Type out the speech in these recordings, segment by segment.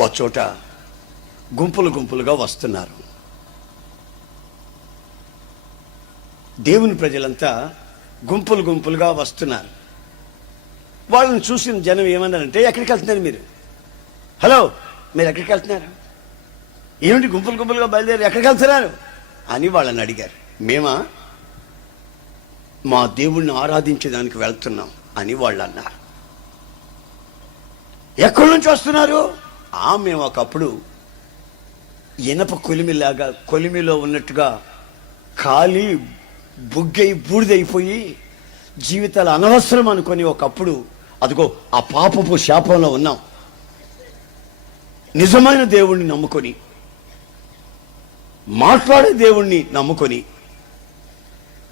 ఓ చోట గుంపులు గుంపులుగా వస్తున్నారు. దేవుని ప్రజలంతా గుంపులు గుంపులుగా వస్తున్నారు. వాళ్ళని చూసిన జనం ఏమన్నారంటే, ఎక్కడికి వెళ్తున్నారు మీరు? హలో, మీరు ఎక్కడికి వెళ్తున్నారు? ఏమిటి గుంపులు గుంపులుగా బయలుదేరి ఎక్కడికి వెళ్తున్నారు అని వాళ్ళని అడిగారు. మేమా మా దేవుణ్ణి ఆరాధించడానికి వెళ్తున్నాం అని వాళ్ళు అన్నారు. ఎక్కడి నుంచి వస్తున్నారు? మేము ఒకప్పుడు ఇనప కొలిమిలాగా, కొలిమిలో ఉన్నట్టుగా ఖాళీ బుగ్గై బూడిదైపోయి జీవితాలు అనవసరం అనుకొని ఒకప్పుడు అదిగో ఆ పాపపు శాపంలో ఉన్నాం. నిజమైన దేవుణ్ణి నమ్ముకొని, మాట్లాడే దేవుణ్ణి నమ్ముకొని,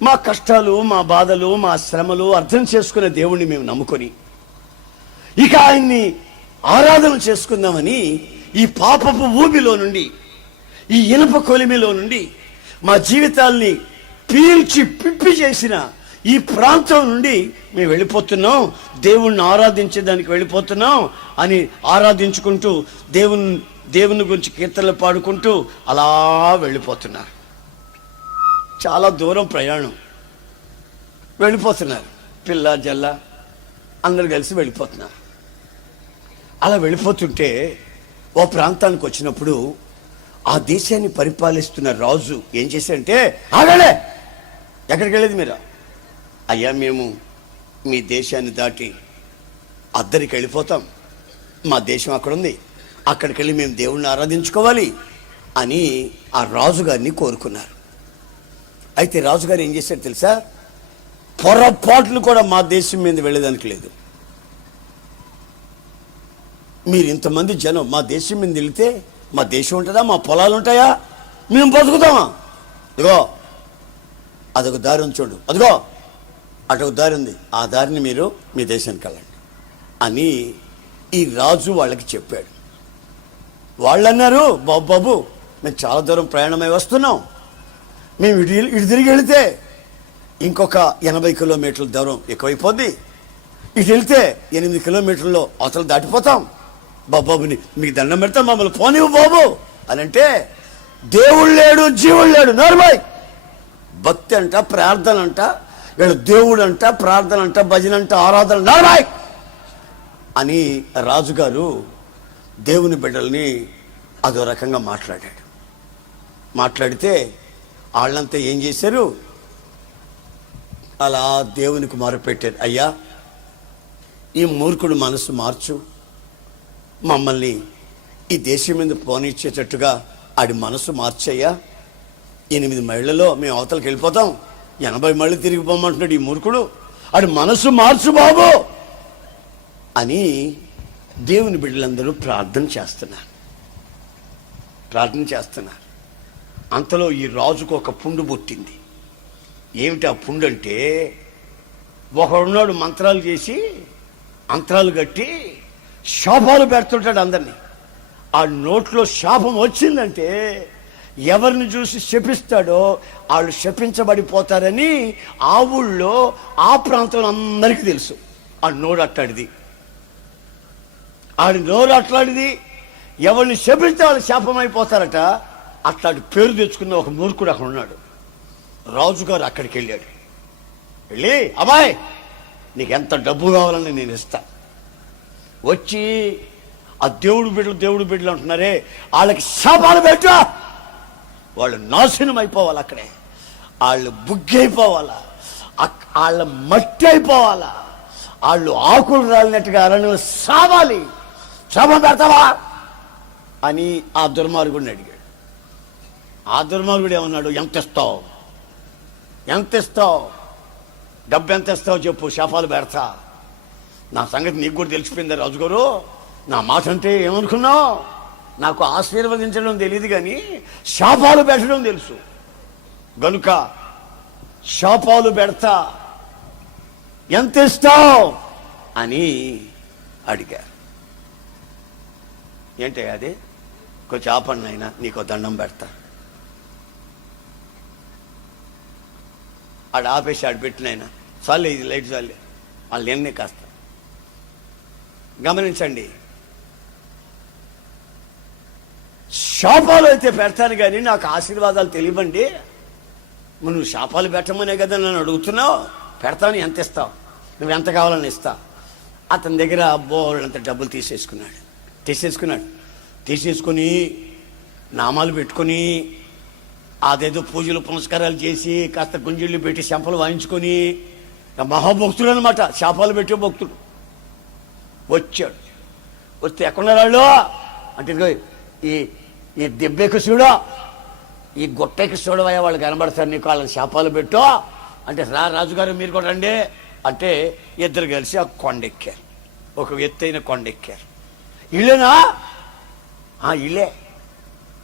మా కష్టాలు, మా బాధలు, మా శ్రమలు అర్థం చేసుకునే దేవుణ్ణి మేము నమ్ముకొని ఇక ఆయన్ని ఆరాధన చేసుకుందామని ఈ పాపపు ఊబిలో నుండి, ఈ ఇనప కొలిమిలో నుండి మా జీవితాల్ని పీల్చి పిప్పి చేసిన ఈ ప్రాంతం నుండి మేము వెళ్ళిపోతున్నాం, దేవుణ్ణి ఆరాధించేదానికి వెళ్ళిపోతున్నాం అని ఆరాధించుకుంటూ దేవుని గురించి కీర్తనలు పాడుకుంటూ అలా వెళ్ళిపోతున్నారు. చాలా దూరం ప్రయాణం, వెళ్ళిపోతున్నారు. పిల్ల జల్ల అందరు కలిసి వెళ్ళిపోతున్నారు. అలా వెళ్ళిపోతుంటే ఓ ప్రాంతానికి వచ్చినప్పుడు ఆ దేశాన్ని పరిపాలిస్తున్న రాజు ఏం చేశాడంటే, ఆగలే, ఎక్కడికి వెళ్ళేది మీరు? అయ్యా, మేము మీ దేశాన్ని దాటి అద్దరికి వెళ్ళిపోతాం, మా దేశం అక్కడ ఉంది, అక్కడికి వెళ్ళి మేము దేవుణ్ణి ఆరాధించుకోవాలి అని ఆ రాజుగారిని కోరుకున్నారు. అయితే రాజుగారు ఏం చేశారు తెలుసా? పొరపాట్లు కూడా మా దేశం మీద వెళ్ళేదానికి లేదు. మీరు ఇంతమంది జనం మా దేశం మీద వెళితే మా దేశం ఉంటుందా? మా పొలాలు ఉంటాయా? మేము బతుకుతామా? అదిగో అదొక దారి ఉంది చూడు, అదిగో అటొక దారి ఉంది, ఆ దారిని మీరు మీ దేశానికి వెళ్ళండి అని ఈ రాజు వాళ్ళకి చెప్పాడు. వాళ్ళు అన్నారు, బాబు మేము చాలా దూరం ప్రయాణమై వస్తున్నాం, మేము ఇటు తిరిగి వెళితే ఇంకొక 80 కిలోమీటర్ల దూరం ఎక్కువైపోద్ది, ఇటు వెళితే 8 కిలోమీటర్లో అవతల దాటిపోతాం, బాబుని మీకు దండం పెడతాం, మమ్మల్ని పోనివ్వు బాబు అని అంటే, దేవుడు లేడు, జీవుడు లేడు, నోర్మై, భక్తి అంట, ప్రార్థన అంట, వీళ్ళు దేవుడు అంట, ప్రార్థన అంట, భజన అంట, ఆరాధన, నోర్మై అని రాజుగారు దేవుని బిడ్డల్ని అదో రకంగా మాట్లాడాడు. మాట్లాడితే వాళ్ళంతా ఏం చేశారు? అలా దేవునికి మొరపెట్టారు, అయ్యా ఈ మూర్ఖుడు మనసు మార్చు, మమ్మల్ని ఈ దేశం మీద పోనిచ్చేటట్టుగా ఆడి మనసు మార్చయ్యా, 8 మైళ్ళలో మేము అవతలకి వెళ్ళిపోతాం, 80 మైళ్ళు తిరిగిపోమంటున్నాడు ఈ మూర్ఖుడు, ఆడి మనసు మార్చు బాబు అని దేవుని బిడ్డలందరూ ప్రార్థన చేస్తున్నారు. అంతలో ఈ రాజుకు ఒక పుండు పుట్టింది. ఏమిటి ఆ పుండు అంటే, ఒకడున్నాడు మంత్రాలు చేసి, అంతరాలు కట్టి శాపాలు పెడుతుంటాడు అందరినీ. ఆ నోట్లో శాపం వచ్చిందంటే ఎవరిని చూసి శపిస్తాడో వాళ్ళు శపించబడిపోతారని ఆ ఊళ్ళో, ఆ ప్రాంతంలో అందరికీ తెలుసు. ఆ నోరు అట్లాడిది, ఆడి నోరు అట్లాడిది, ఎవరిని శపిస్తే వాళ్ళు శాపం అయిపోతారట. అట్లాంటి పేరు తెచ్చుకున్న ఒక మూర్ఖుడు అక్కడ ఉన్నాడు. రాజుగారు అక్కడికి వెళ్ళాడు. వెళ్ళి, అబ్బాయి నీకు ఎంత డబ్బు కావాలని నేను ఇస్తా, వచ్చి ఆ దేవుడు బిడ్డలు అంటున్నారే వాళ్ళకి శాపాలు పెట్టా, వాళ్ళు నాశనం అయిపోవాలి, అక్కడే వాళ్ళు బుగ్గి అయిపోవాలా, వాళ్ళ మట్టి అయిపోవాలా, వాళ్ళు ఆకులు రాలినట్టుగా అరణ్యం సావాలి, శాపం పెడతావా అని ఆ దుర్మార్గుడిని అడిగాడు. ఆ దుర్మార్గుడు ఏమన్నాడు, ఎంత ఇస్తావు, డబ్బు ఎంత ఇస్తావు చెప్పు, శాపాలు పెడతా. నా సంగతి నీకు కూడా తెలిసిపోయిందా రాజుగారు, నా మాట అంటే ఏమనుకున్నావు, నాకు ఆశీర్వదించడం తెలియదు కానీ శాపాలు పెట్టడం తెలుసు, గనుక శాపాలు పెడతా, ఎంత ఇస్తావు అని అడిగారు. ఏంటి అది, కొంచెం ఆపండి అయినా నీకో దండం పెడతా. ఆడు ఆపేసి ఆడు పెట్టినైనా చాలే, ఇది లైట్ చాలే, వాళ్ళు ఎన్నే కాస్త గమనించండి. శాపాలు అయితే పెడతాను కానీ నాకు ఆశీర్వాదాలు తెలియబండి. నువ్వు శాపాలు పెట్టమనే కదా నన్ను అడుగుతున్నావు. పెడతాను, ఎంత ఇస్తావు, నువ్వు ఎంత కావాలని ఇస్తా. అతని దగ్గర బోళ్ళంత డబ్బులు తీసేసుకుని నామాలు పెట్టుకొని అదేదో పూజలు పునస్కారాలు చేసి కాస్త గుంజిళ్ళు పెట్టి శంపలు వాయించుకొని మహాభక్తుడు అనమాట, శాపాలు పెట్టే భక్తుడు. వచ్చాడు. వస్తే ఎక్కడున్నారు వాళ్ళు అంటే, ఈ దెబ్బకి చూడో, ఈ గుట్టకి చూడవయ్యా, వాళ్ళు కనబడతారు నీకు, వాళ్ళని శాపాలు పెట్టో అంటే, రాజుగారు మీరు కూడా రండి అంటే ఇద్దరు కలిసి ఆ కొండెక్కారు. ఒక ఎత్తైన కొండెక్కారు. ఇల్లేనా? ఇల్లే.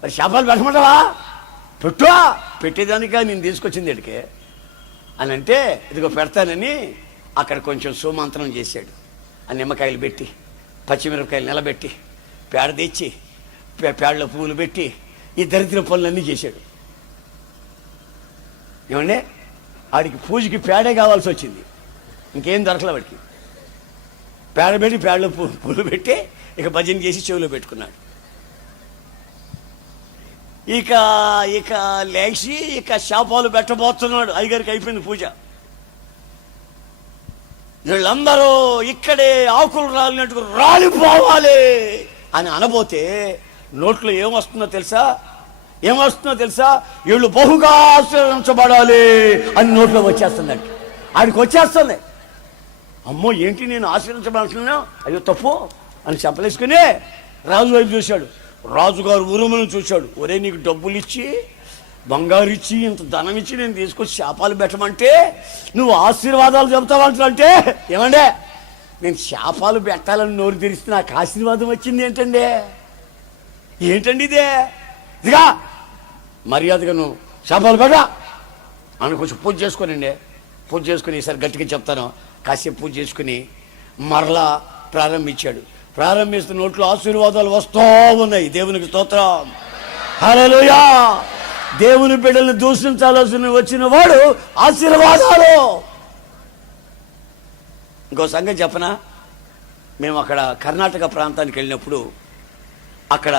మరి శాపాలు పెట్టమంటావా? పెట్టేదానికా నేను తీసుకొచ్చింది ఇక్కడికే అని అంటే, ఇదిగో పెడతానని అక్కడ కొంచెం సుమంత్రం చేశాడు. ఆ నిమ్మకాయలు పెట్టి, పచ్చిమిరపకాయలు నిలబెట్టి, పేడ తెచ్చి, పేడలో పువ్వులు పెట్టి ఈ దరిద్ర పనులన్నీ చేశాడు. ఏమండే, ఆడికి పూజకి పేడే కావాల్సి వచ్చింది, ఇంకేం దొరకలే వాడికి. పేడ పెట్టి పేడలో పువ్వులు పెట్టి ఇక భజన చేసి చెవిలో పెట్టుకున్నాడు. ఇక లేచి శాపాలు పెట్టబోతున్నాడు. అయ్యగారికి అయిపోయింది పూజ. వీళ్ళందరూ ఇక్కడే ఆకులు రాలినట్టుగా రాలిపోవాలి అని అనబోతే నోట్లో ఏమొస్తుందో తెలుసా? వీళ్ళు బహుగా ఆశీర్వదించబడాలి అని నోట్లో వచ్చేస్తుంది. ఆడికి వచ్చేస్తుంది. అమ్మో ఏంటి నేను ఆశీర్వదించబడుతున్నా, అయ్యో తప్పు అని చెప్పలేసుకుని రాజు వైపు చూశాడు. రాజుగారు ఉరుములను చూశాడు. ఒరే, నీకు డబ్బులు ఇచ్చి, బంగారు ఇచ్చి, ఇంత ధనం ఇచ్చి నేను తీసుకొచ్చి శాపాలు పెట్టమంటే నువ్వు ఆశీర్వాదాలు చెబుతావంటే, ఏమండే నేను శాపాలు పెట్టాలని నోరు తెరిస్తే నాకు ఆశీర్వాదం వచ్చింది ఏంటండి ఇదే? ఇదిగా మర్యాదగా నువ్వు శాపాలు పెట్టా అని కొంచెం పూజ చేసుకోనండి. పూజ చేసుకుని ఈసారి గట్టిగా చెప్తాను. కాసేపు పూజ చేసుకుని మరలా ప్రారంభిస్తున్న నోట్లో ఆశీర్వాదాలు వస్తూ ఉన్నాయి. దేవునికి స్తోత్రం, హల్లెలూయా. దేవుని బిడ్డల్ని దూషించాల్సిన వచ్చిన వాడు ఆశీర్వాదాలు. ఇంకో సంగతి చెప్పనా, మేము అక్కడ కర్ణాటక ప్రాంతానికి వెళ్ళినప్పుడు అక్కడ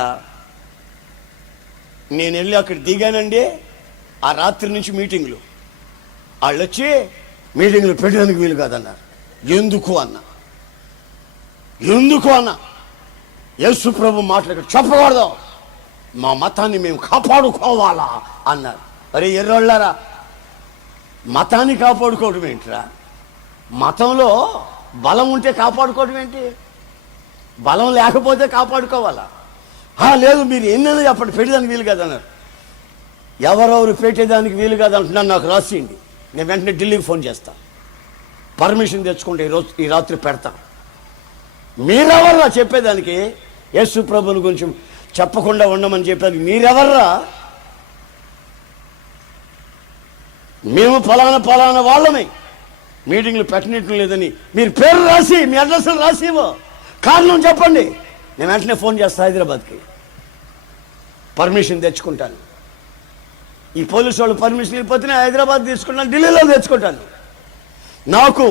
నేను వెళ్ళి అక్కడ దిగానండి. ఆ రాత్రి నుంచి మీటింగ్లు, వాళ్ళు వచ్చి మీటింగ్లు పెట్టడానికి వీలు కాదన్నారు. ఎందుకు అన్నా యేసు ప్రభు మాటలు ఇక్కడ చెప్పకూడదు, మా మతాన్ని మేము కాపాడుకోవాలా అన్నారు. అరే ఎర్రోళ్ళారా, మతాన్ని కాపాడుకోవడం ఏంటిరా? మతంలో బలం ఉంటే కాపాడుకోవడం ఏంటి? బలం లేకపోతే కాపాడుకోవాలా? లేదు, మీరు ఎన్నైనా చెప్పండి, పెట్టేదానికి వీలు కాదన్నారు. ఎవరెవరు పెట్టేదానికి వీలు కాదంటున్నాను నాకు రాసియండి, నేను వెంటనే ఢిల్లీకి ఫోన్ చేస్తా, పర్మిషన్ తెచ్చుకుంటే ఈ రాత్రి పెడతా. మీరెవర్రా చెప్పేదానికి? యేసు ప్రభుని గురించి చెప్పకుండా ఉండమని చెప్పేది మీరెవర్రా? మేము ఫలానా వాళ్ళమే, మీటింగ్లు పెట్టనట్టు లేదని మీరు పేరు రాసి, మీ అడ్రస్లు రాసివో, కారణం చెప్పండి, నేను వెంటనే ఫోన్ చేస్తా హైదరాబాద్కి, పర్మిషన్ తెచ్చుకుంటాను. ఈ పోలీసు వాళ్ళు పర్మిషన్ ఇవ్వకపోతే హైదరాబాద్ తీసుకుంటాను, ఢిల్లీలో తెచ్చుకుంటాను. నాకు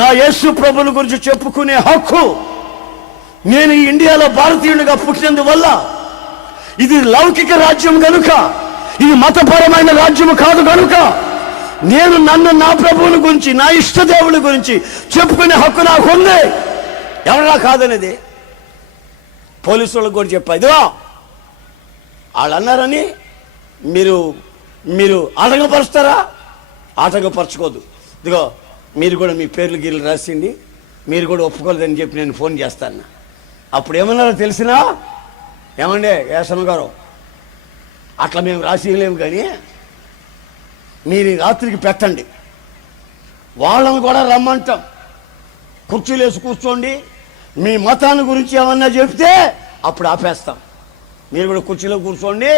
నా యేసు ప్రభుని గురించి చెప్పుకునే హక్కు, నేను ఈ ఇండియాలో భారతీయుడిగా పుట్టినందువల్ల, ఇది లౌకిక రాజ్యం కనుక, ఇది మతపరమైన రాజ్యం కాదు కనుక, నేను నా ప్రభువుని గురించి, నా ఇష్టదేవుని గురించి చెప్పుకునే హక్కు నాకు ఉంది. ఎవరా కాదనేది పోలీసు వాళ్ళకి కూడా చెప్పా. ఇదిగో వాళ్ళు అన్నారని మీరు ఆటంకపరుస్తారా? ఆటంకపరచుకోదు. ఇదిగో మీరు కూడా మీ పేర్లు గీర్లు రాసిండి, మీరు కూడా ఒప్పుకోలేదని చెప్పి నేను ఫోన్ చేస్తాను. అప్పుడు ఏమన్నారో తెలిసినా, ఏమండే యాసన గారు, అట్లా మేము రాసిలేము కానీ మీరు ఈ రాత్రికి పెట్టండి, వాళ్ళని కూడా రమ్మంటాం, కుర్చీలు వేసి కూర్చోండి, మీ మతాన్ని గురించి ఏమన్నా చెప్తే అప్పుడు ఆపేస్తాం, మీరు కూడా కుర్చీలో కూర్చోండి,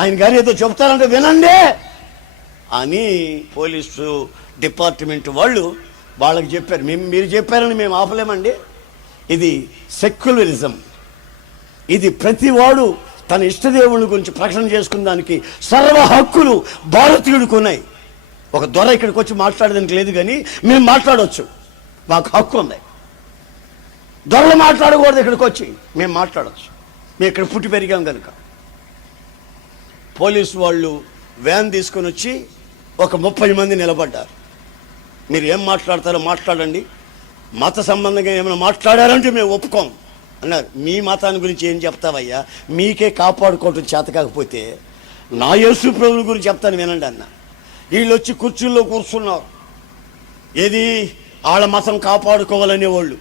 ఆయన గారు ఏదో చెప్తారంటే వినండి అని పోలీసు డిపార్ట్మెంట్ వాళ్ళకి చెప్పారు. మీరు చెప్పారని మేము ఆపలేమండి. ఇది సెక్యులరిజం. ఇది ప్రతివాడు తన ఇష్టదేవుని గురించి ప్రకటన చేసుకున్న దానికి సర్వ హక్కులు భారతీయుడికి ఉన్నాయి. ఒక దొర ఇక్కడికి వచ్చి మాట్లాడడానికి లేదు, కానీ మేము మాట్లాడవచ్చు, మాకు హక్కు ఉంది. దొరలు మాట్లాడకూడదు, ఇక్కడికి వచ్చి మేము మాట్లాడవచ్చు. మేము ఇక్కడ పుట్టి పెరిగాం కనుక. పోలీసు వాళ్ళు వ్యాన్ తీసుకొని వచ్చి ఒక 30 మంది నిలబడ్డారు. మీరు ఏం మాట్లాడతారో మాట్లాడండి, మత సంబంధంగా ఏమైనా మాట్లాడారంటే మేము ఒప్పుకోం అన్నారు. మీ మతాన్ని గురించి ఏం చెప్తావయ్యా, మీకే కాపాడుకోవటం చేత కాకపోతే నా యేసు ప్రభువుల గురించి చెప్తాను వినండి అన్న. వీళ్ళు వచ్చి కుర్చీల్లో కూర్చున్నారు. ఏది వాళ్ళ మతం కాపాడుకోవాలనే వాళ్ళు.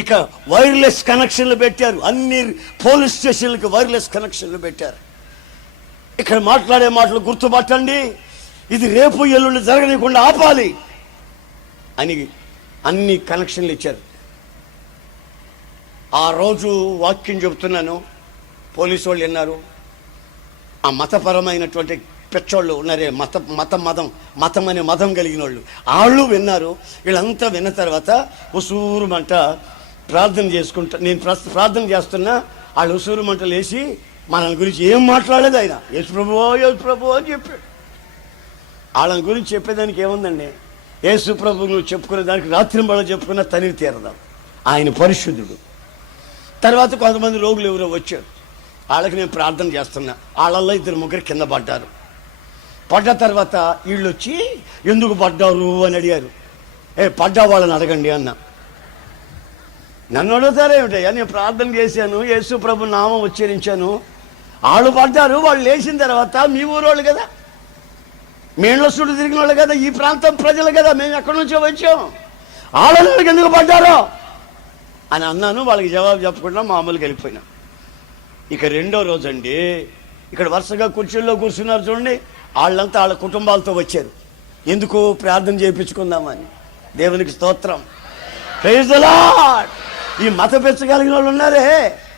ఇక వైర్లెస్ కనెక్షన్లు పెట్టారు, అన్ని పోలీస్ స్టేషన్లకి వైర్లెస్ కనెక్షన్లు పెట్టారు. ఇక్కడ మాట్లాడే మాటలు గుర్తుపట్టండి, ఇది రేపు ఎల్లుండి జరగనీయకుండా ఆపాలి అని అన్ని కనెక్షన్లు ఇచ్చారు. ఆ రోజు వాక్యం చెబుతున్నాను, పోలీసు వాళ్ళు విన్నారు. ఆ మతపరమైనటువంటి పెచ్చోళ్ళు ఉన్నారే, మతం అనే మతం కలిగిన వాళ్ళు విన్నారు. వీళ్ళంతా విన్న తర్వాత ఉసూరుమంట ప్రార్థన చేసుకుంటా, నేను ప్రార్థన చేస్తున్నా, వాళ్ళు ఉసూరుమంట లేచి మన గురించి ఏం మాట్లాడలేదు ఆయన. యేసు ప్రభువో అని చెప్పాడు. వాళ్ళని గురించి చెప్పేదానికి ఏముందండి, యేసు ప్రభు నువ్వు చెప్పుకునే దానికి రాత్రింబళ్ళ చెప్పుకున్న తనివి తీరదాం. ఆయన పరిశుద్ధుడు. తర్వాత కొంతమంది రోగులు ఎవరో వచ్చారు, వాళ్ళకి నేను ప్రార్థన చేస్తున్నా. వాళ్ళల్లో 2-3 కింద పడ్డారు. పడ్డ తర్వాత వీళ్ళు వచ్చి ఎందుకు పడ్డారు అని అడిగారు. పడ్డా వాళ్ళని అడగండి అన్న. నన్ను అడుగుతారేమిటయ్యా, నేను ప్రార్థన చేశాను, యేసు ప్రభు నామం ఉచ్చరించాను, వాళ్ళు పడ్డారు. వాళ్ళు లేచిన తర్వాత మీ ఊరోళ్ళు కదా, మేళ్ళ చుట్టూ తిరిగిన వాళ్ళు కదా, ఈ ప్రాంతం ప్రజలు కదా, మేము ఎక్కడి నుంచో వచ్చాం, వాళ్ళకి ఎందుకు పడ్డారో అని అన్నాను. వాళ్ళకి జవాబు చెప్పకుండా మామూలుగా వెళ్ళిపోయినా. ఇక రెండో రోజు అండి, ఇక్కడ వరుసగా కుర్చీల్లో కూర్చున్నారు చూడండి, వాళ్ళంతా వాళ్ళ కుటుంబాలతో వచ్చారు. ఎందుకు? ప్రార్థన చేయించుకుందామని. దేవునికి స్తోత్రం, ప్రైజ్ ది లార్డ్. ఈ మత పెంచగలిగిన వాళ్ళు ఉన్నారే,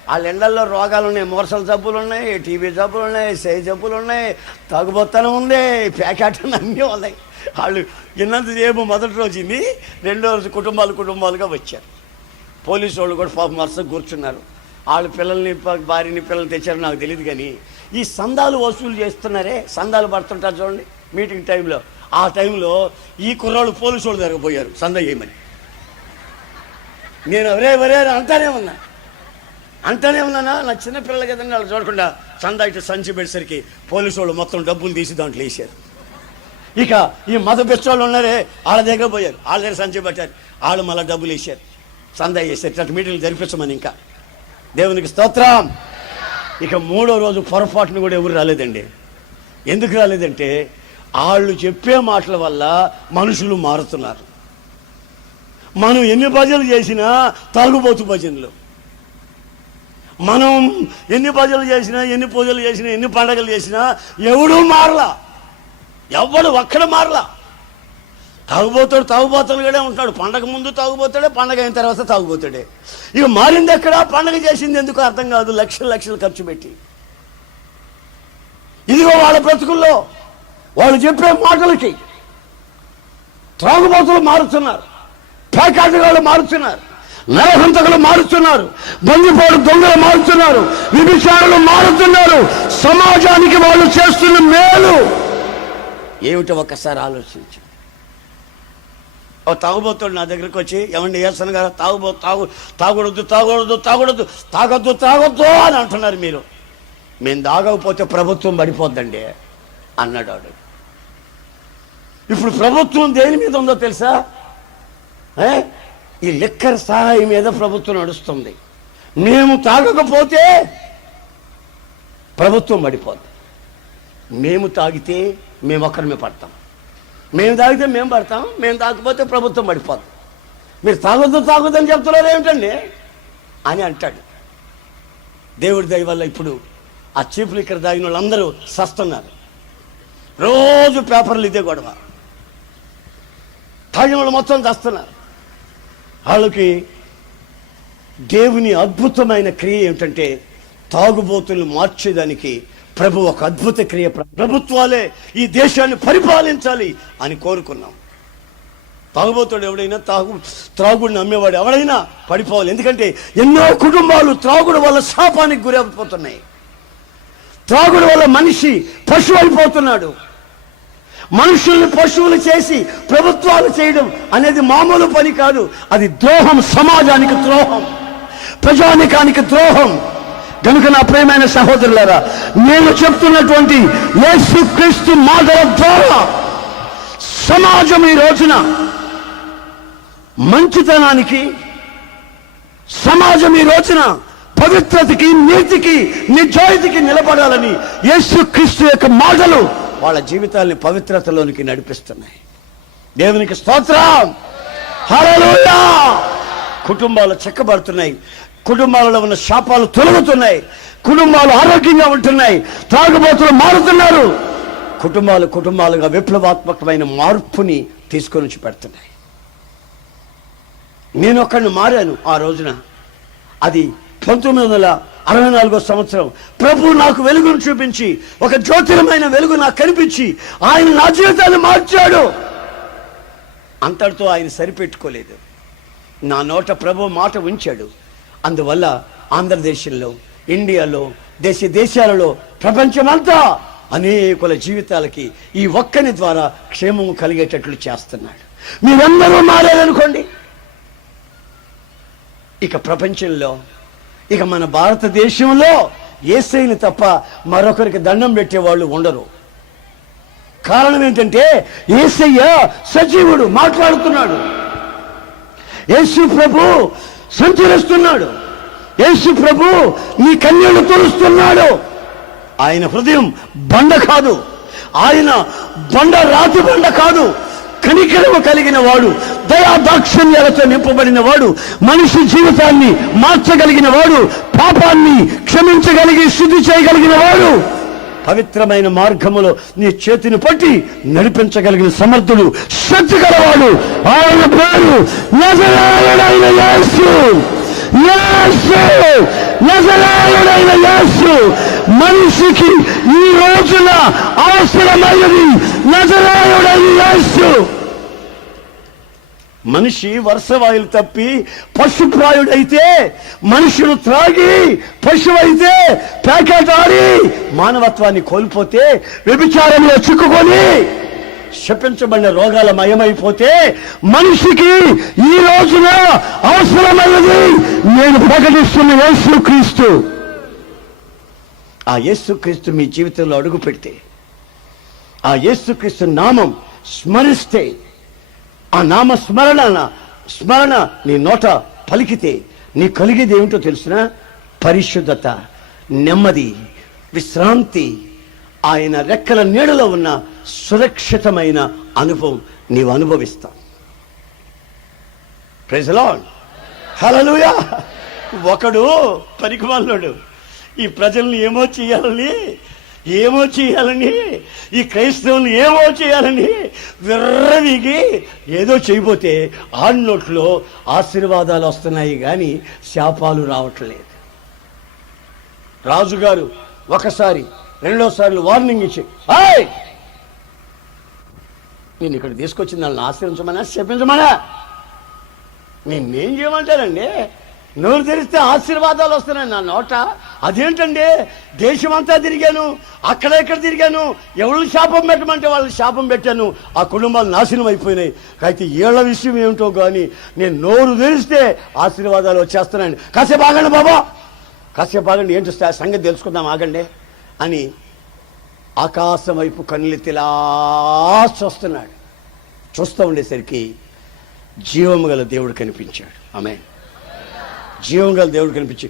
వాళ్ళ ఎండల్లో రోగాలు ఉన్నాయి, మోర్సల జబ్బులు ఉన్నాయి, టీబీ జబ్బులు ఉన్నాయి, సై జబ్బులు ఉన్నాయి, తాగుబోత్తనం ఉంది, ప్యాకెట్లు అన్నీ ఉన్నాయి. వాళ్ళు ఇన్నంతసేపు మొదటి రోజుని రెండో రోజు కుటుంబాలుగా వచ్చారు. పోలీసు వాళ్ళు కూడా పాపం వరుసగా కూర్చున్నారు. వాళ్ళు పిల్లల్ని భార్యని పిల్లల్ని తెచ్చారు నాకు తెలియదు. కానీ ఈ సందాలు వసూలు చేస్తున్నారే, సందాలు పడుతుంటారు చూడండి మీటింగ్ టైంలో, ఆ టైంలో ఈ కుర్రాళ్ళు పోలీసు వాళ్ళు జరగబోయారు సందా చేయమని. నేను ఎవరే అంటానే ఉన్నానా, నా చిన్నపిల్లలు కదండి, వాళ్ళు చూడకుండా సందా ఇటు సంచి పెట్టేసరికి పోలీసు వాళ్ళు మొత్తం డబ్బులు తీసి దాంట్లో వేసారు. ఇక ఈ మత పెచ్చోళ్ళు ఉన్నారే, వాళ్ళ దగ్గర పోయారు, వాళ్ళ దగ్గర సంచి పెట్టారు, వాళ్ళు మళ్ళీ డబ్బులు వేసారు, సందా వేసారు. ఇట్లా మీటింగ్లు జరిపించమని. ఇంకా దేవునికి స్తోత్రం. ఇక మూడో రోజు పొరపాటును కూడా ఎవరు రాలేదండి. ఎందుకు రాలేదంటే వాళ్ళు చెప్పే మాటల వల్ల మనుషులు మారుతున్నారు. మనం ఎన్ని భజనలు చేసినా తాగుబోతు భజనలు, మనం ఎన్ని భజనలు చేసినా, ఎన్ని పూజలు చేసినా, ఎన్ని పండగలు చేసినా ఎవడూ మారలా, ఒక్కడ మారలా. తాగుబోతాడుగానే ఉంటాడు. పండగ ముందు తాగుబోతాడే, పండగ అయిన తర్వాత తాగుబోతాడే. ఇక మారింది ఎక్కడ? పండగ చేసింది ఎందుకు అర్థం కాదు, లక్షలు ఖర్చు పెట్టి. ఇదిగో వాళ్ళ బ్రతుకుల్లో వాళ్ళు చెప్పే మాటలకి త్రాగుబోతులు మారుతున్నారు, ప్యాకాటగాళ్ళు మారుతున్నారు, నరహంతకులు మారుతున్నారు, బందిపోడు దొంగలు మారుతున్నారు, విభిచారులు మారుతున్నారు. సమాజానికి వాళ్ళు చేస్తున్న మేలు ఏమిటో ఒక్కసారి ఆలోచించు. తాగుబోతాడు నా దగ్గరికి వచ్చి, ఏమండి ఏసన్ గారు తాగొద్దు అని అంటున్నారు మీరు. మేము తాగకపోతే ప్రభుత్వం పడిపోద్దండి అన్నాడు వాడు. ఇప్పుడు ప్రభుత్వం దేని మీద ఉందో తెలుసా? ఈ లిక్కర్ సహాయం మీద ప్రభుత్వం నడుస్తుంది. మేము తాగకపోతే ప్రభుత్వం పడిపోద్ది, మేము తాగితే మేము ఒక్కరిమే పడతాం, మేము తాగితే మేము పడతాం, మేము తాగకపోతే ప్రభుత్వం పడిపోద్ది. మీరు తాగొద్దని చెప్తున్నారు ఏమిటండి అని అంటాడు. దేవుడి దయ వల్ల ఇప్పుడు ఆ చీప్ లిక్కర్ తాగిన వాళ్ళందరూ సస్తున్నారు. రోజు పేపర్లు ఇదే గొడవ, తాగిన వాళ్ళు మొత్తం చస్తున్నారు. వాళ్ళకి దేవుని అద్భుతమైన క్రియ ఏమిటంటే తాగుబోతులు మార్చేదానికి ప్రభు ఒక అద్భుత క్రియ. ప్రభుత్వాలే ఈ దేశాన్ని పరిపాలించాలి అని కోరుకున్నాం. తాగుబోతుడు ఎవడైనా, త్రాగుడిని అమ్మేవాడు ఎవడైనా పడిపోవాలి. ఎందుకంటే ఎన్నో కుటుంబాలు త్రాగుడు వల్ల శాపానికి గురైపోతున్నాయి. త్రాగుడు వల్ల మనిషి పశువు అయిపోతున్నాడు. మనుషుల్ని పశువులు చేసి ప్రభుత్వాలు చేయడం అనేది మామూలు పని కాదు, అది ద్రోహం, సమాజానికి ద్రోహం. ప్రజానికానికి ద్రోహం. కనుక నా ప్రియమైన సహోదరులారా, నేను చెప్తున్నటువంటి యేసుక్రీస్తు మాటల ద్వారా సమాజం ఈ రోజున మంచితనానికి, సమాజం ఈ రోజున పవిత్రతకి, నీతికి, నిజాయితీకి నిలబడాలని యేసుక్రీస్తు యొక్క మాటలు వాళ్ళ జీవితాల్ని పవిత్రతలోనికి నడిపిస్తున్నాయి. దేవునికి స్తోత్రం, హల్లెలూయా. కుటుంబాలు చక్కబడుతున్నాయి, కుటుంబాలలో ఉన్న శాపాలు తొలగుతున్నాయి, కుటుంబాలు ఆరోగ్యంగా ఉంటున్నాయి, త్రాగుబోతులు మారుతున్నారు, కుటుంబాలుగా విప్లవాత్మకమైన మార్పుని తీసుకొని వచ్చి పెడుతున్నాయి. నేను ఒక్కడిని మారాను ఆ రోజున. అది 1964 సంవత్సరం. ప్రభు నాకు వెలుగును చూపించి, ఒక జ్యోతిర్మైన వెలుగు నాకు కనిపించి ఆయన నా జీవితాన్ని మార్చాడు. అంతటితో ఆయన సరిపెట్టుకోలేదు, నా నోట ప్రభు మాట ఉంచాడు. అందువల్ల ఆంధ్రదేశంలో, ఇండియాలో, దేశాలలో, ప్రపంచమంతా అనేకుల జీవితాలకి ఈ ఒక్కని ద్వారా క్షేమము కలిగేటట్లు చేస్తున్నాడు. మీరందరూ మారారనుకోండి, ఇక ప్రపంచంలో, ఇక మన భారతదేశంలో యేసయ్యని తప్ప మరొకరికి దండం పెట్టేవాళ్ళు ఉండరు. కారణం ఏంటంటే యేసయ్య సజీవుడు, మాట్లాడుతున్నాడు. యేసు ప్రభు సంచరిస్తున్నాడు. యేసు ప్రభు నీ కన్యలు తుడుస్తున్నాడు. ఆయన హృదయం బండ కాదు, ఆయన రాతి బండ కాదు. కనికరము కలిగిన వాడు, దయా దాక్షిణ్యాలతో నింపబడిన వాడు, మనిషి జీవితాన్ని మార్చగలిగిన వాడు, పాపాన్ని క్షమించగలిగి శుద్ధి చేయగలిగిన వాడు, పవిత్రమైన మార్గములో నీ చేతిని పట్టి నడిపించగలిగిన సమర్థుడు, శక్తి గలవాడు. ఆయన పేరు నజరేయుడైన యేసు. నజరేయుడైన యేసు మనిషికి ఈ రోజున అవసరమైనది. నజరేయుడైన యేసు. మనిషి వర్షవాయులు తప్పి పశుప్రాయుడైతే, మనుషులు త్రాగి పశువైతే, ప్యాకెట్ ఆడి మానవత్వాన్ని కోల్పోతే, వ్యభిచారంలో చిక్కుకొని శపించబడిన రోగాల మయమైపోతే, మనిషికి ఈ రోజున అవసరమైనది నేను ప్రకటిస్తున్న యేసుక్రీస్తు. ఆ యేసుక్రీస్తు మీ జీవితంలో అడుగు పెడితే, ఆ యేసుక్రీస్తు నామం స్మరిస్తే, ఆ నామ స్మరణ నీ నోట పలికితే నీ కలిగేది ఏమిటో తెలిసిన? పరిశుద్ధత, నెమ్మది, విశ్రాంతి, ఆయన రెక్కల నీడలో ఉన్న సురక్షితమైన అనుభవం నీవు అనుభవిస్తావు. ప్రైజ్ ది లార్డ్, హల్లెలూయా. ఒకడు పనికిమాలినోడు ఈ ప్రజల్ని ఏమో చేయాలని, ఈ క్రైస్తవుల్ని ఏమో చేయాలని విర్రవిగి ఏదో చేయబోతే ఆడి నోట్లో ఆశీర్వాదాలు వస్తున్నాయి కానీ శాపాలు రావట్లేదు. రాజుగారు ఒకసారి, రెండోసార్లు వార్నింగ్ ఇచ్చి, నేను ఇక్కడ తీసుకొచ్చింది వాళ్ళని ఆశ్రయించమనా శపించమనా? నేనేం చేయమంటానండి? నోరు తెరిస్తే ఆశీర్వాదాలు వస్తున్నాయి నా నోట. అదేంటండి, దేశమంతా తిరిగాను, అక్కడ తిరిగాను, ఎవరు శాపం పెట్టమంటే వాళ్ళని శాపం పెట్టాను, ఆ కుటుంబాలు నాశనం అయిపోయినాయి. అయితే ఏళ్ల విషయం ఏమిటో కానీ నేను నోరు తెరిస్తే ఆశీర్వాదాలు వచ్చేస్తున్నాయండి. కాసేపు ఆగండి బాబా, కాసేపు ఆగండి, ఏంటి సంగతి తెలుసుకుందాం, ఆగండి అని ఆకాశం వైపు కన్నులెత్తిలా చూస్తున్నాడు. చూస్తూ ఉండేసరికి జీవము గల దేవుడు కనిపించాడు. ఆమేన్. జీవం గల దేవుడు కనిపించి,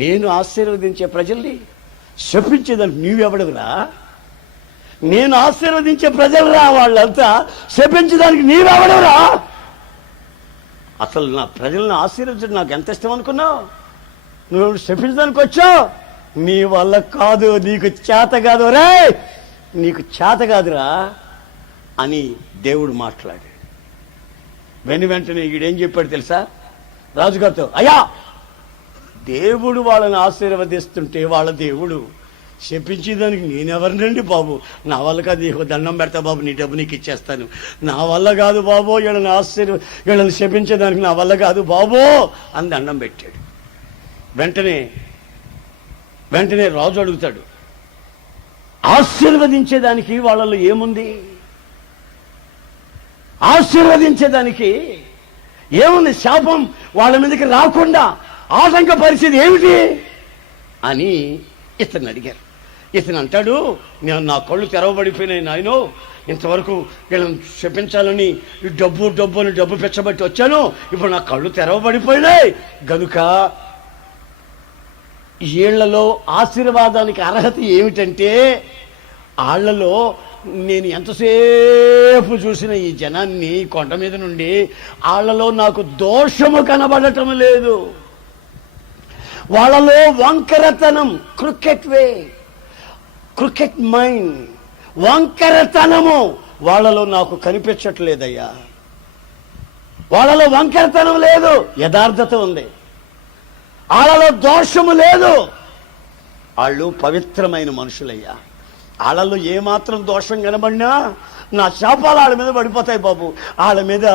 నేను ఆశీర్వదించే ప్రజల్ని శపించేదానికి నీవెవడవురా? నేను ఆశీర్వదించే ప్రజలురా వాళ్ళంతా, శపించడానికి నీవెవడవురా? అసలు నా ప్రజలను ఆశీర్వదించడం నాకు ఎంత ఇష్టం అనుకున్నావు? నువ్వు శపించడానికి వచ్చావు, నీ వల్ల కాదు, నీకు చేత కాదు రే, నీకు చేత కాదురా అని దేవుడు మాట్లాడాడు. వెంటనే ఈడేం చెప్పాడు తెలుసా? రాజుగారితో, అయ్యా, దేవుడు వాళ్ళని ఆశీర్వదిస్తుంటే వాళ్ళ దేవుడు శపించేదానికి నేనెవరినండి బాబు? నా వల్ల కాదు, నీకు దండం పెడతా బాబు, నీ డబ్బు నీకు ఇచ్చేస్తాను. నా వల్ల కాదు బాబు, వీళ్ళని శపించేదానికి నా వల్ల కాదు బాబు అని దండం పెట్టాడు. వెంటనే రాజు అడుగుతాడు, ఆశీర్వదించేదానికి వాళ్ళలో ఏముంది? ఆశీర్వదించేదానికి ఏముంది శాపం వాళ్ళ మీదకి రాకుండా ఆటంకపరిచేది ఏమిటి అని ఇతను అడిగారు. ఇతను అంటాడు, నేను నా కళ్ళు తెరవబడిపోయినాయి నాయనో, ఇంతవరకు వీళ్ళని చెప్పించాలని డబ్బు పెచ్చబట్టి వచ్చాను, ఇప్పుడు నా కళ్ళు తెరవబడిపోయినాయి గనుక వీళ్లలో ఆశీర్వాదానికి అర్హత ఏమిటంటే, వాళ్ళలో నేను ఎంతసేపు చూసిన ఈ జనాన్ని కొండ మీద నుండి వాళ్ళలో నాకు దోషము కనబడటం లేదు. వాళ్ళలో వంకరతనం, క్రికెట్ మైండ్, వంకరతనము వాళ్ళలో నాకు కనిపించట్లేదయ్యా. వాళ్ళలో వంకరతనం లేదు, యథార్థత ఉంది. వాళ్ళలో దోషము లేదు, వాళ్ళు పవిత్రమైన మనుషులయ్యా. వాళ్ళలో ఏమాత్రం దోషం కనబడినా నా శాపాలు వాళ్ళ మీద పడిపోతాయి బాబు. వాళ్ళ మీద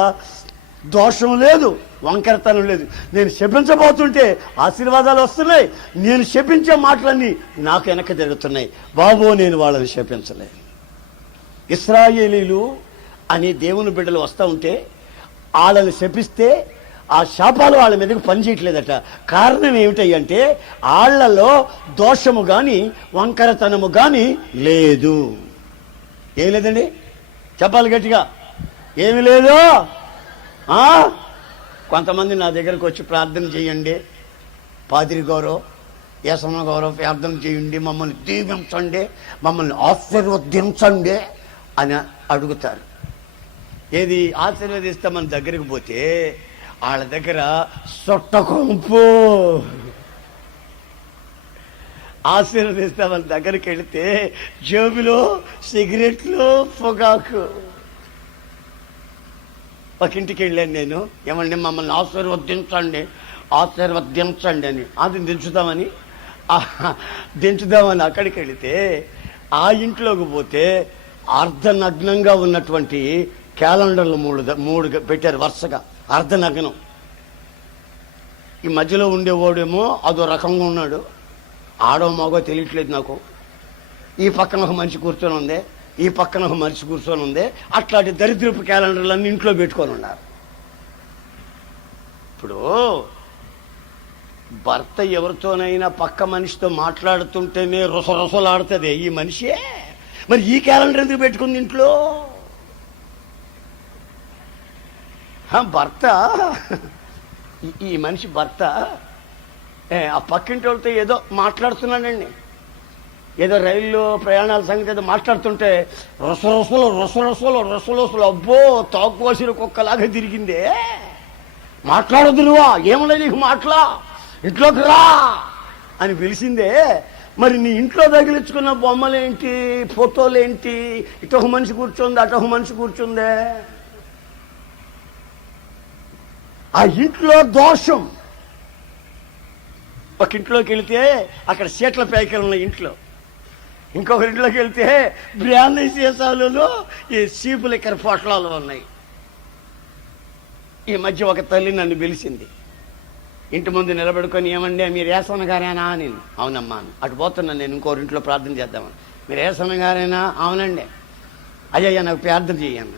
దోషం లేదు, వంకరతనం లేదు. నేను శపించబోతుంటే ఆశీర్వాదాలు వస్తున్నాయి, నేను శపించే మాటలన్నీ నాకు వెనక జరుగుతున్నాయి. బాబు నేను వాళ్ళని శపించలే. ఇశ్రాయేలీలు అనే దేవుని బిడ్డలు వస్తూ ఉంటే వాళ్ళని శపిస్తే ఆ శాపాలు వాళ్ళ మీదకి పనిచేయట్లేదట. కారణం ఏమిటంటే వాళ్ళలో దోషము కానీ వంకరతనము కానీ లేదు. ఏమి లేదండి, చెప్పాలి గట్టిగా, ఏమి లేదు. కొంతమంది నా దగ్గరకు వచ్చి ప్రార్థన చేయండి, పాదిరి గౌరవ్, యేసమ్మ గౌరవ్ ప్రార్థన చేయండి, మమ్మల్ని దీవించండి, మమ్మల్ని ఆశీర్వదించండి అని అడుగుతారు. ఏది ఆశీర్వదిస్తే మన దగ్గరికి పోతే వాళ్ళ దగ్గర సొట్ట కొంపు. ఆశీర్వదిస్తే వాళ్ళ దగ్గరికి వెళితే జేబులో సిగరెట్లు, పొగాకు. ఒక ఇంటికి వెళ్ళాను నేను, ఏమండి మమ్మల్ని ఆశీర్వదించండి అని, అది దించుదామని అక్కడికి వెళితే ఆ ఇంట్లోకి పోతే అర్ధనగ్నంగా ఉన్నటువంటి క్యాలెండర్లు మూడు పెట్టారు వరుసగా, అర్ధనగ్నం. ఈ మధ్యలో ఉండేవాడేమో అదో రకంగా ఉన్నాడు, ఆడో మగో తెలియట్లేదు నాకు. ఈ పక్కన ఒక మనిషి కూర్చొని ఉంది, ఈ పక్కన ఒక మనిషి కూర్చొని ఉంది. అట్లాంటి దరిద్రపు క్యాలెండర్లన్నీ ఇంట్లో పెట్టుకొని ఉన్నారు. ఇప్పుడు భర్త ఎవరితోనైనా పక్క మనిషితో మాట్లాడుతుంటేనే రొసరొసలాడుతుంది ఈ మనిషే, మరి ఈ క్యాలెండర్ ఎందుకు పెట్టుకుంది ఇంట్లో? భర్త, ఈ మనిషి భర్త ఆ పక్కింటి వాళ్ళతో ఏదో మాట్లాడుతున్నాడండి, ఏదో రైల్లో ప్రయాణాల సంగతి ఏదో మాట్లాడుతుంటే రొసరొసలు అబ్బో తాకుకోసిన కుక్కలాగా తిరిగిందే. మాట్లాడొద్దు నువ్వా, ఏమన్నా నీకు మాట్లా, ఇంట్లోకి రా అని పిలిచిందే. మరి నీ ఇంట్లో తగిలించుకున్న బొమ్మలేంటి, ఫోటోలేంటి, ఇటొక మనిషి కూర్చుంది అటొక మనిషి కూర్చుందే. ఆ ఇంట్లో దోషం. ఒక ఇంట్లోకి వెళితే అక్కడ సీట్ల ప్యాకెట్లు ఉన్నాయి ఇంట్లో, ఇంకొక ఇంట్లోకి వెళ్తే బ్రాందీ సీసాలు, ఈ సీపు లెక్కర పొట్లాలు ఉన్నాయి. ఈ మధ్య ఒక తల్లి నన్ను పిలిచింది, ఇంటి ముందు నిలబడుకొని, ఏమండి మీరు ఏసన్న గారేనా? నేను అవునమ్మా. అటు పోతున్నాను నేను ఇంకోరింట్లో ప్రార్థన చేద్దామని. మీరు ఏసన్న గారేనా? అవునండి. అయ్యయ్యా నాకు ప్రార్థన చెయ్యన్న.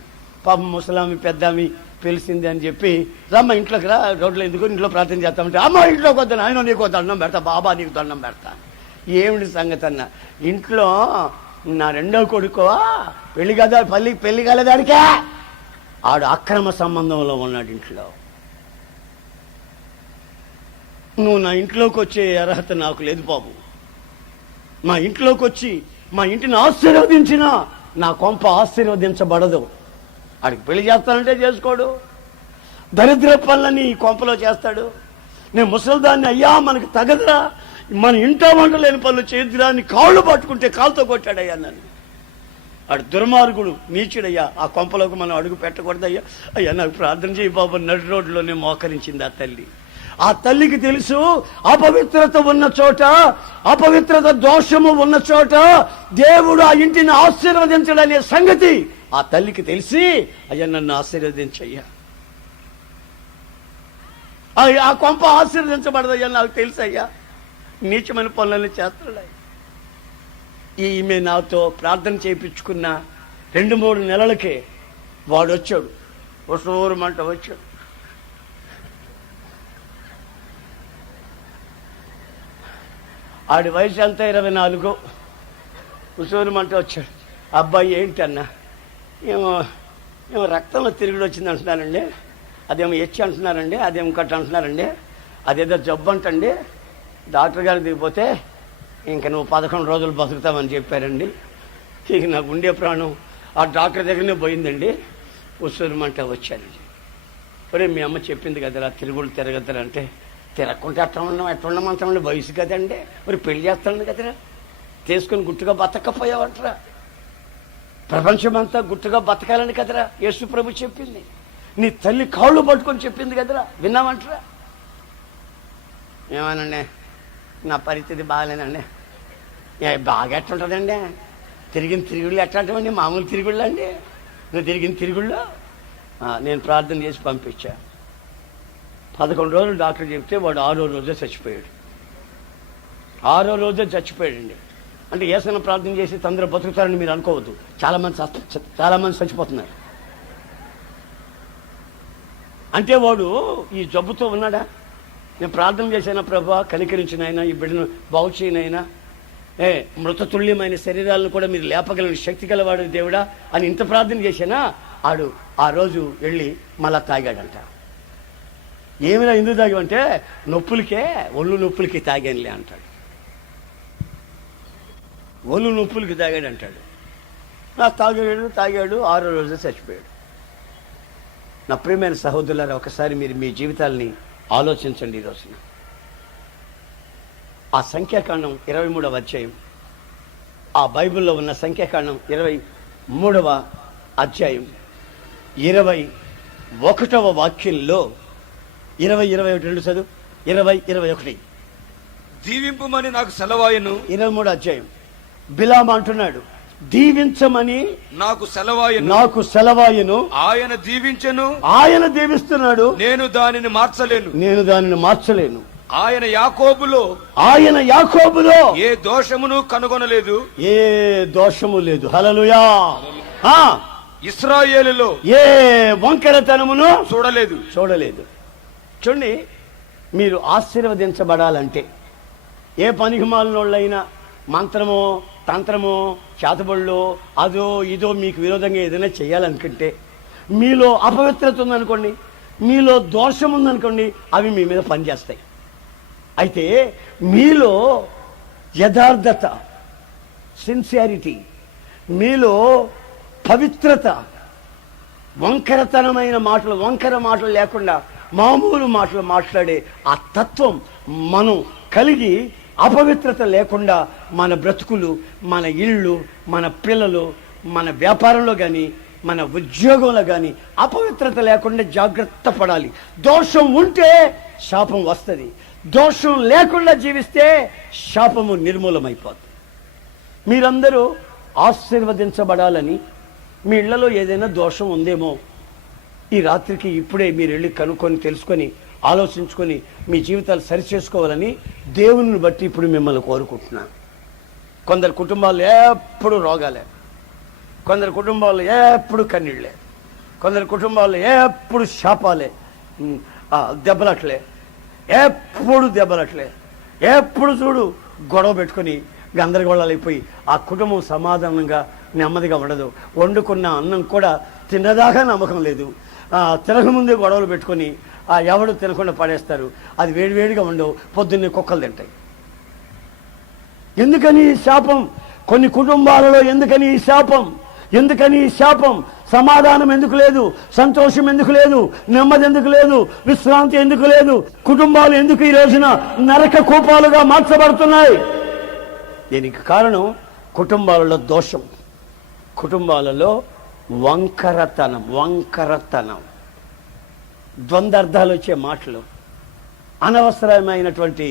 పాపం ముసలామి పెద్దామి పిలిచింది అని చెప్పి, రమ్మ ఇంట్లోకి రా, రోడ్లో ఎందుకు ఇంట్లో ప్రార్థన చేస్తామంటే, అమ్మ ఇంట్లోకి వద్దాను, ఆయన నీకు దండం పెడతా, బాబా నీకు దండం పెడతా. ఏమిటి సంగతి అన్న, ఇంట్లో నా రెండో కొడుకో పెళ్లి కాలేదాడికే, ఆడు అక్రమ సంబంధంలో ఉన్నాడు ఇంట్లో. నువ్వు నా ఇంట్లోకి వచ్చే అర్హత నాకు లేదు బాబు. మా ఇంట్లోకి వచ్చి మా ఇంటిని ఆశీర్వదించినా నా కొంప ఆశీర్వదించబడదు. ఆడికి పెళ్లి చేస్తానంటే చేసుకోడు, దరిద్ర పనులని కొంపలో చేస్తాడు. నేను ముసలిదాన్ని, అయ్యా మనకు తగదురా, మన ఇంట్లో వంటలేని పనులు చేద్దురా అని కాళ్ళు పట్టుకుంటే కాలుతో కొట్టాడయ్యా నన్ను. ఆడు దుర్మార్గుడు, నీచుడయ్యా. ఆ కొంపలోకి మనం అడుగు పెట్టకూడదయ్యా. అయ్యా నాకు ప్రార్థన చేయి బాబు. నడి రోడ్లోనే మోకరించింది ఆ తల్లి. ఆ తల్లికి తెలుసు అపవిత్రత ఉన్న చోట, అపవిత్రత దోషము ఉన్న చోట దేవుడు ఆ ఇంటిని ఆశీర్వదించడనే సంగతి ఆ తల్లికి తెలిసి, అయ్యా నన్ను ఆశీర్వదించయ్యా, ఆ కొంప ఆశీర్వదించబడదయ్యా నాకు తెలుసు అయ్యా, నీచమైన పనులన్నీ చేస్తాడు. ఈమె నాతో ప్రార్థన చేయించుకున్న 2-3 నెలలకే వాడు వచ్చాడు, వసూరుమంట వచ్చాడు. ఆడి వయసు అంతా 24. ఉసూరుమంటే వచ్చాడు. అబ్బాయి ఏంటన్నా? ఏమో ఏమో రక్తంలో తిరుగుడు వచ్చింది అంటున్నారండి, అదేమో హెచ్ అంటున్నారండి, అదేమో కట్ అంటున్నారండి, అదేదో జబ్బు అంటండి, డాక్టర్ గారు దిగిపోతే ఇంక నువ్వు 11 రోజులు బతుకుతామని చెప్పారండి. ఇక నాకు ఉండే ప్రాణం ఆ డాక్టర్ దగ్గరనే పోయిందండి. ఉసూరుమంటే వచ్చానండి. ఒరే మీ అమ్మ చెప్పింది కదరా తిరుగుడు తిరగద్దరు అంటే, తిరగకుంటే ఎట్లా ఉండమంటామండి, వయసు కదండి, మరి పెళ్లి చేస్తాను కదరా, తీసుకొని గుట్టుగా బతకపోయావంటరా, ప్రపంచమంతా గుట్టుగా బతకాలని కదరా యేసు ప్రభు చెప్పింది, నీ తల్లి కాళ్ళు పట్టుకొని చెప్పింది కదరా, విన్నామంటరా? ఏమనండి, నా పరిస్థితి బాగాలేదండి. బాగా ఎట్లుంటుందండి, తిరిగిన తిరుగుళ్ళు ఎట్లాంటివండి, మామూలు తిరుగుళ్ళు అండి, నువ్వు తిరిగిన తిరుగుళ్ళు. నేను ప్రార్థన చేసి పంపించా. 11 రోజులు డాక్టర్ చెప్తే వాడు 6వ రోజే చచ్చిపోయాడు. 6వ రోజే చచ్చిపోయాడండి. అంటే ఏసైనా ప్రార్థన చేసి తొందర బతుకుతారని మీరు అనుకోవద్దు. చాలామంది చచ్చిపోతున్నారు. అంటే వాడు ఈ జబ్బుతో ఉన్నాడా? నేను ప్రార్థన చేశానా ప్రభా, కనికరించినైనా ఈ బిడ్డను బాగు చేయనైనా, మృతతుల్యమైన శరీరాలను కూడా మీరు లేపగలని శక్తి గలవాడు దేవుడా అని ఇంత ప్రార్థన చేశానా? ఆడు ఆ రోజు వెళ్ళి మళ్ళా తాగాడంట. ఏమైనా ఎందుకు తాగామంటే నొప్పులకే, ఒళ్ళు నొప్పులకి తాగానులే అంటాడు. ఒళ్ళు నొప్పులకి తాగాడు అంటాడు. తాగాడు 6వ రోజు చచ్చిపోయాడు. నా ప్రియమైన సహోదరులారా, ఒకసారి మీరు మీ జీవితాలని ఆలోచించండి. ఈ రోజున ఆ సంఖ్యాకాండం 23వ అధ్యాయం, ఆ బైబిల్లో ఉన్న సంఖ్యాకాండం 23వ అధ్యాయం 21వ వాక్యంలో 20-21 చదువు. 20-21 దీవింపుమని నాకు సెలవాయను. 23వ అధ్యాయం బిలాము అంటున్నాడు, దీవించమని నాకు సెలవాయను. ఆయన దీవించెను, ఆయన దీవిస్తున్నాడు, నేను దానిని మార్చలేను. ఆయన యాకోబులో ఏ దోషమును కనుగొనలేదు, ఏ దోషము లేదు. హల్లెలూయా. ఇశ్రాయేలులో ఏ వంకరతనమును చూడలేదు. చూడండి, మీరు ఆశీర్వదించబడాలంటే ఏ పనికిమాలినోళ్ళైనా మంత్రమో తంత్రమో చేతబడులో అదో ఇదో మీకు విరోధంగా ఏదైనా చేయాలనుకుంటే, మీలో అపవిత్రత ఉందనుకోండి, మీలో దోషం ఉందనుకోండి, అవి మీ మీద పనిచేస్తాయి. అయితే మీలో యథార్థత, సిన్సియారిటీ, మీలో పవిత్రత, వంకర మాటలు లేకుండా మామూలు మాటలు మాట్లాడే ఆ తత్వం మనం కలిగి, అపవిత్రత లేకుండా మన బ్రతుకులు, మన ఇళ్ళు, మన పిల్లలు, మన వ్యాపారంలో కానీ మన ఉద్యోగంలో కానీ అపవిత్రత లేకుండా జాగ్రత్త పడాలి. దోషం ఉంటే శాపం వస్తుంది, దోషం లేకుండా జీవిస్తే శాపము నిర్మూలమైపోతుంది. మీరందరూ ఆశీర్వదించబడాలని, మీ ఇళ్లలో ఏదైనా దోషం ఉందేమో ఈ రాత్రికి ఇప్పుడే మీరు వెళ్ళి కనుక్కొని తెలుసుకొని ఆలోచించుకొని మీ జీవితాలు సరిచేసుకోవాలని దేవుని బట్టి ఇప్పుడు మిమ్మల్ని కోరుకుంటున్నాను. కొందరు కుటుంబాలు ఎప్పుడు రోగాలే, కొందరు కుటుంబాలు ఎప్పుడు కన్నీళ్ళే, కొందరు కుటుంబాలు ఎప్పుడు శాపాలే, దెబ్బలట్లే, ఎప్పుడు చూడు గొడవ పెట్టుకొని గందరగోళాలు అయిపోయి ఆ కుటుంబం సమాధానంగా నెమ్మదిగా ఉండదు. వండుకున్న అన్నం కూడా తిన్నదాకా నమ్మకం లేదు. తినకముందే గొడవలు పెట్టుకొని ఎవడు తినకుండా పడేస్తారు. అది వేడివేడిగా ఉండవు, పొద్దున్నే కుక్కలు తింటాయి. ఎందుకని ఈ శాపం కొన్ని కుటుంబాలలో? ఎందుకని ఈ శాపం? సమాధానం ఎందుకు లేదు? సంతోషం ఎందుకు లేదు? నెమ్మది ఎందుకు లేదు? విశ్రాంతి ఎందుకు లేదు? కుటుంబాలు ఎందుకు ఈ రోజున నరక కూపాలుగా మార్చబడుతున్నాయి? దీనికి కారణం కుటుంబాలలో దోషం, కుటుంబాలలో వంకరతనం, ద్వంద్వార్థాలు వచ్చే మాటలు, అనవసరమైనటువంటి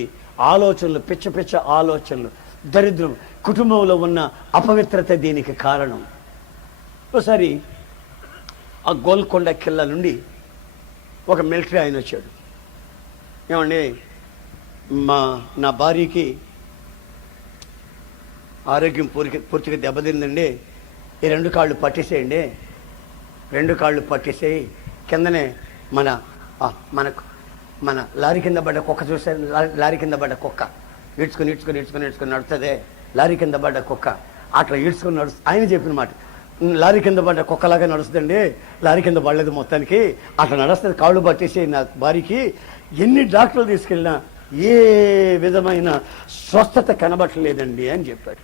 ఆలోచనలు, పిచ్చ ఆలోచనలు, దరిద్రం, కుటుంబంలో ఉన్న అపవిత్రత దీనికి కారణం. ఒకసారి ఆ గోల్కొండ కిల్ల నుండి ఒక మిలిటరీ ఆయన వచ్చాడు. ఏమండి, నా భార్యకి ఆరోగ్యం పూర్తిగా దెబ్బతిందండి, ఈ 2 కాళ్ళు పట్టేసేయండి, 2 కాళ్ళు పట్టేసేయి, కిందనే మన లారీ కింద పడ్డ కుక్క చూసారు, లారీ కింద పడ్డ కుక్క ఈడ్చుకొని నడుస్తుంది. లారీ కింద పడ్డ కుక్క అట్లా ఈడ్చుకొని ఆయన చెప్పిన మాట, లారీ కింద పడ్డ కుక్కలాగా నడుస్తుందండి, లారీ కింద పడలేదు మొత్తానికి, అట్లా నడుస్తుంది, కాళ్ళు పట్టేసి నా భార్యకి. ఎన్ని డాక్టర్లు తీసుకెళ్ళినా ఏ విధమైన స్వస్థత కనబట్టలేదండి అని చెప్పాడు.